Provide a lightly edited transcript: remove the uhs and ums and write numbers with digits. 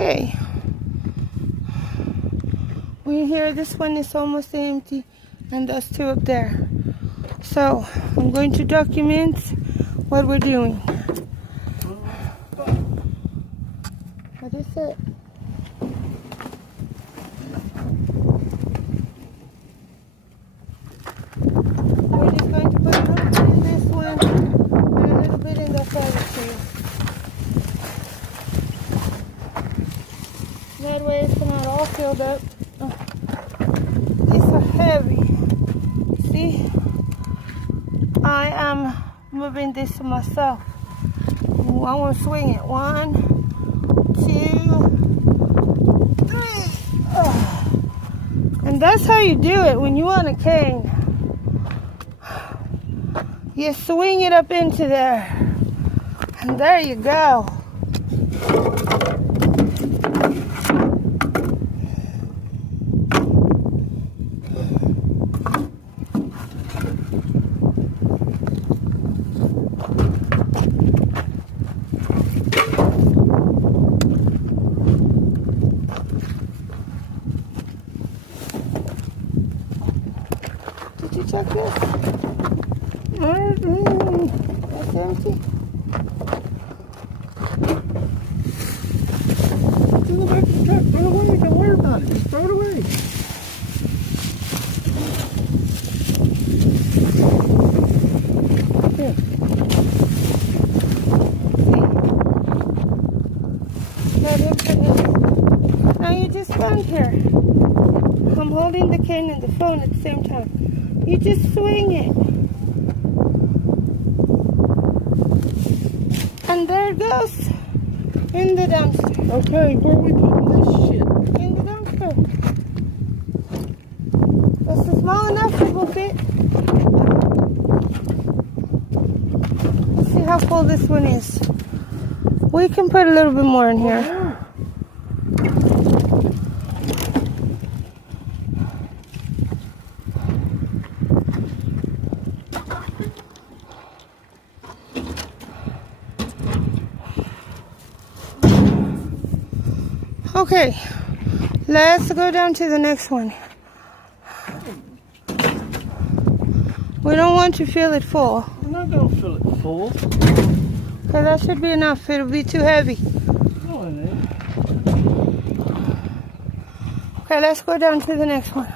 Okay. We're here. This one is almost empty, and those two up there. So I'm going to document what we're doing. What is it? We're just going to put a little bit in this one and a little bit in the other two. That way it's not all filled up. These are heavy. See? I am moving this to myself. I want to swing it. 1, 2, 3. And that's how you do it when you want a cane. You swing it up into there. And there you go. Did you check this? That's empty. Go back to the truck. Throw it away. Don't worry about it. Just throw it away. Here. Now you just stand here. I'm holding the cane and the phone at the same time. You just swing it. And there it goes. In the dumpster. Okay, where are we putting this shit? In the dumpster. This is small enough, it will fit. Let's see how full this one is. We can put a little bit more in here. Okay, let's go down to the next one. We don't want to fill it full. We're not going to fill it full. Okay, that should be enough. It'll be too heavy. No, it ain't. Okay, let's go down to the next one.